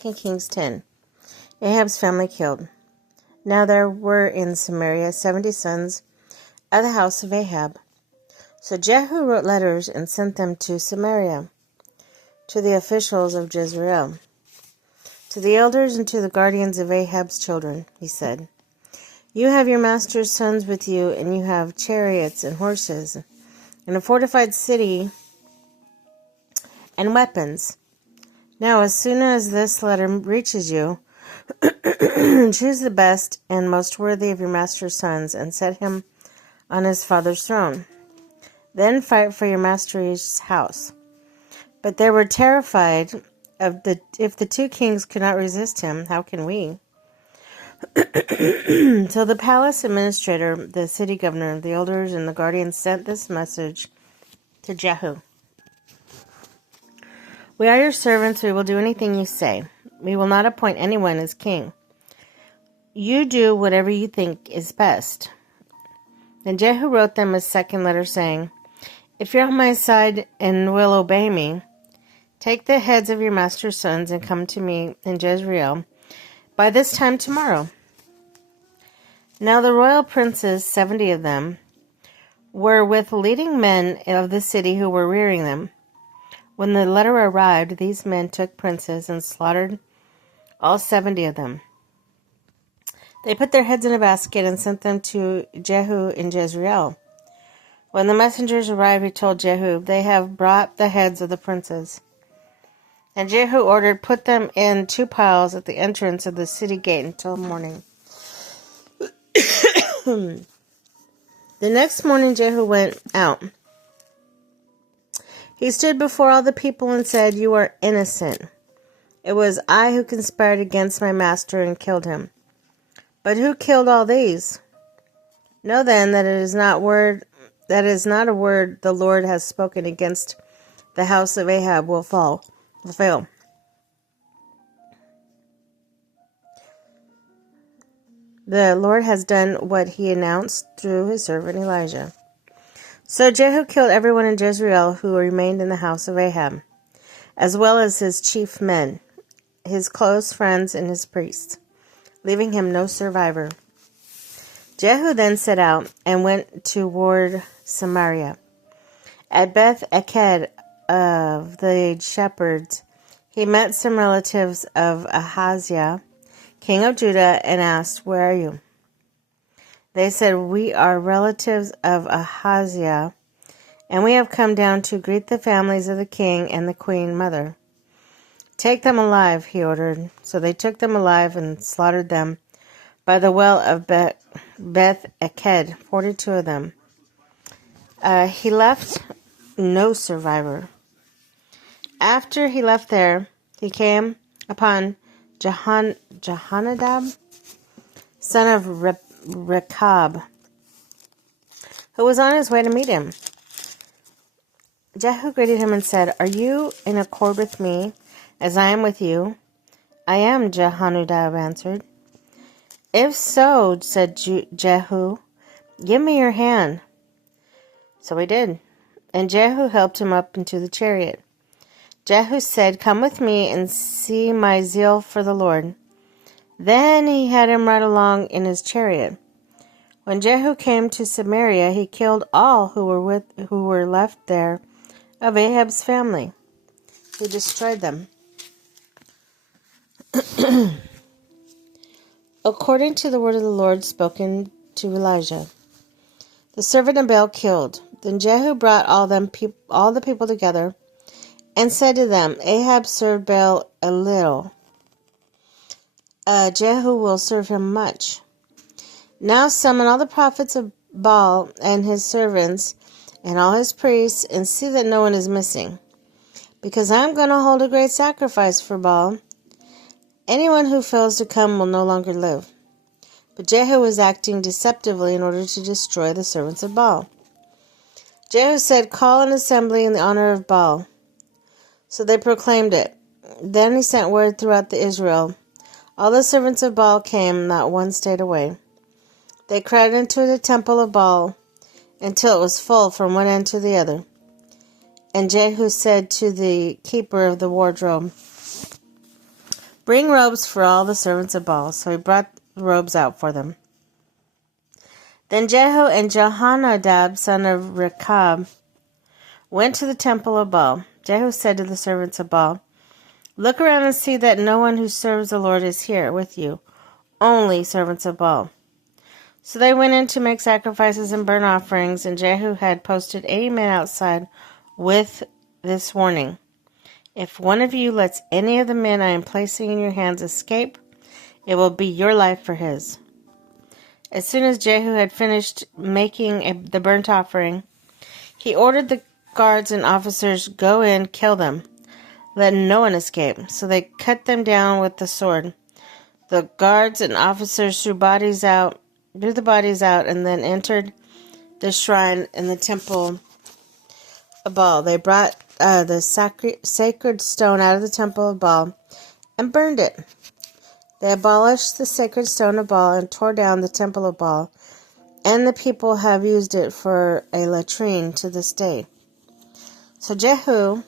2 Kings 10. Ahab's family killed. Now there were in Samaria 70 sons of the house of Ahab. So Jehu wrote letters and sent them to Samaria, to the officials of Jezreel, to the elders and to the guardians of Ahab's children. He said, "You have your master's sons with you, and you have chariots and horses, and a fortified city and weapons. Now as soon as this letter reaches you, choose the best and most worthy of your master's sons, and set him on his father's throne. Then fight for your master's house." But they were terrified if the two kings could not resist him, how can we? So the palace administrator, the city governor, the elders, and the guardians sent this message to Jehu. "We are your servants. We will do anything you say. We will not appoint anyone as king. You do whatever you think is best." Then Jehu wrote them a second letter saying, "If you're on my side and will obey me, take the heads of your master's sons and come to me in Jezreel by this time tomorrow." Now the royal princes, 70 of them, were with leading men of the city who were rearing them. When the letter arrived, these men took princes and slaughtered all 70 of them. They put their heads in a basket and sent them to Jehu in Jezreel. When the messengers arrived, he told Jehu, "They have brought the heads of the princes." And Jehu ordered, "Put them in 2 piles at the entrance of the city gate until morning." The next morning Jehu went out. He stood before all the people and said, "You are innocent. It was I who conspired against my master and killed him. But who killed all these? Know then that it is not a word the Lord has spoken against the house of Ahab will fail. The Lord has done what he announced through his servant Elijah." So Jehu killed everyone in Jezreel who remained in the house of Ahab, as well as his chief men, his close friends, and his priests, leaving him no survivor. Jehu then set out and went toward Samaria. At Beth Eked of the shepherds, he met some relatives of Ahaziah, king of Judah, and asked, "Where are you?" They said, "We are relatives of Ahaziah, and we have come down to greet the families of the king and the queen mother." "Take them alive," he ordered. So they took them alive and slaughtered them by the well of Beth Eked, 42 of them. He left no survivor. After he left there, he came upon Jehonadab, son of Rechab, who was on his way to meet him. Jehu greeted him and said, "Are you in accord with me as I am with you?" "I am," Jehonadab answered. "If so," said Jehu, "give me your hand." So he did, and Jehu helped him up into the chariot. Jehu said, "Come with me and see my zeal for the Lord." Then he had him ride along in his chariot. When Jehu came to Samaria, he killed all who were left there of Ahab's family. He destroyed them. According to the word of the Lord spoken to Elijah, the servant of Baal killed. Then Jehu brought all the people together and said to them, "Ahab served Baal a little. Jehu will serve him much. Now summon all the prophets of Baal and his servants and all his priests, and see that no one is missing, because I am going to hold a great sacrifice for Baal. Anyone who fails to come will no longer live." But Jehu was acting deceptively in order to destroy the servants of Baal. Jehu said, "Call an assembly in the honor of Baal." So they proclaimed it. Then he sent word throughout Israel. All the servants of Baal came, not one stayed away. They crowded into the temple of Baal until it was full from one end to the other. And Jehu said to the keeper of the wardrobe, Bring robes for all the servants of Baal. So he brought robes out for them. Then Jehu and Jehonadab, son of Rechab, went to the temple of Baal. Jehu said to the servants of Baal, Look around and see that no one who serves the Lord is here with you, only servants of Baal. So they went in to make sacrifices and burnt offerings, and Jehu had posted 80 men outside with this warning. If one of you lets any of the men I am placing in your hands escape, it will be your life for his. As soon as Jehu had finished making the burnt offering, he ordered the guards and officers, Go in, kill them. Let no one escape. So they cut them down with the sword. The guards and officers drew the bodies out, and then entered the shrine in the temple of Baal. They brought the sacred stone out of the temple of Baal and burned it. They abolished the sacred stone of Baal and tore down the temple of Baal, and the people have used it for a latrine to this day. So Jehu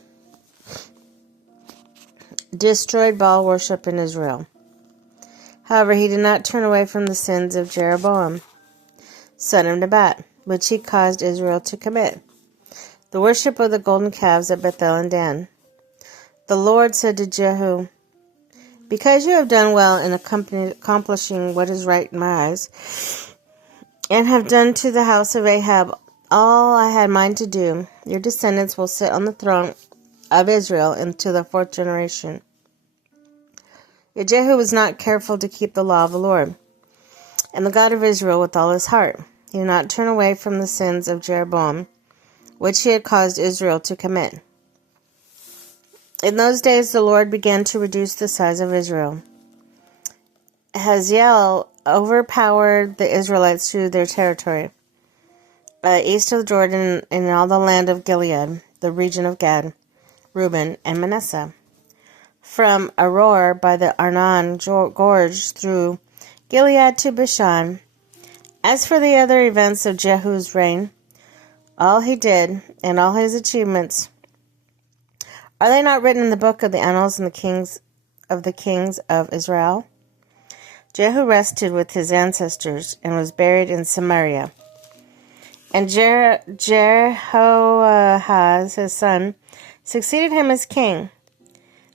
destroyed Baal worship in Israel. However, he did not turn away from the sins of Jeroboam, son of Nebat, which he caused Israel to commit, the worship of the golden calves at Bethel and Dan. The Lord said to Jehu, Because you have done well in accomplishing what is right in my eyes, and have done to the house of Ahab all I had mind to do, your descendants will sit on the throne of Israel into the 4th generation. Yet Jehu was not careful to keep the law of the Lord and the God of Israel with all his heart. He did not turn away from the sins of Jeroboam, which he had caused Israel to commit. In those days the Lord began to reduce the size of Israel. Hazael overpowered the Israelites through their territory, east of Jordan and in all the land of Gilead, the region of Gad, Reuben, and Manasseh, from Aroer by the Arnon gorge through Gilead to Bashan. As for the other events of Jehu's reign, all he did, and all his achievements, are they not written in the book of the annals and the kings of Israel? Jehu rested with his ancestors and was buried in Samaria. And Jehoahaz, his son, succeeded him as king.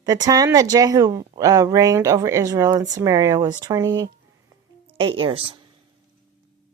The time that Jehu reigned over Israel and Samaria was 28 years.